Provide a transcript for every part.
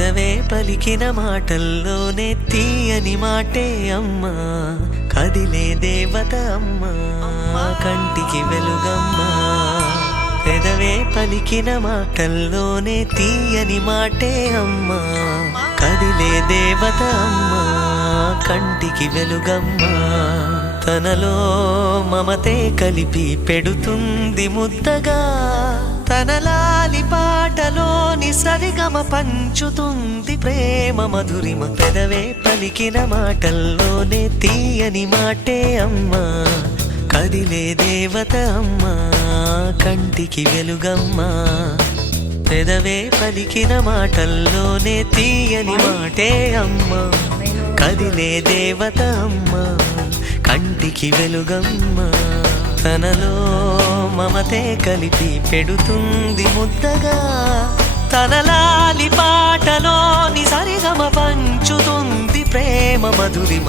పెదవే పలికిన మాటల్లోనే తీయని మాటే అమ్మా, కదిలే దేవత అమ్మా, కంటికి వెలుగమ్మా. పెదవే పలికిన మాటల్లోనే తీయని మాటే అమ్మా, కదిలే దేవత అమ్మా, కంటికి వెలుగమ్మా. తనలో మమతే కలిపి పెడుతుంది ముద్దగా, తన లాలి పాటలోని సరిగమ పంచుతుంది ప్రేమ మధురిమ. పెదవే పలికిన మాటల్లోనే తీయని మాటే అమ్మా, కదిలే దేవత అమ్మా, కంటికి వెలుగమ్మా. పెదవే పలికిన మాటల్లోనే తీయని మాటే అమ్మా, కదిలే దేవత అమ్మా, కంటికి వెలుగమ్మా. తనలో మమతే కలిపి పెడుతుంది ముద్దగా, తన లాలి పాటలోని సరిగమ పంచుతుంది ప్రేమ మధురిమ.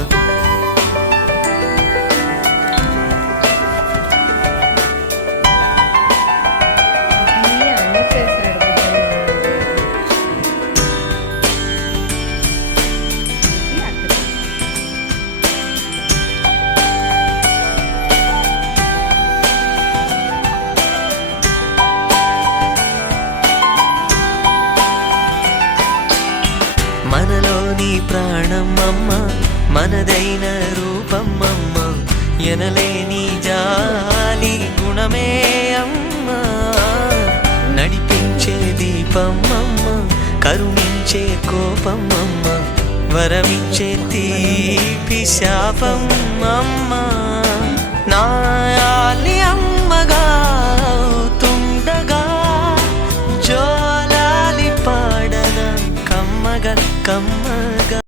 మనలోని ప్రాణం అమ్మ, మనదైన రూపం అమ్మ, ఎనలేని జాలి గుణమే అమ్మ. నడిపించే దీపం అమ్మ, కరుణించే కోపం అమ్మ, వరమిచ్చే తీపి శాపం అమ్మ. నాయాలి అమ్మగా అవుతుండగా, జోలాలి పాడన కమ్మగా కమ్మ.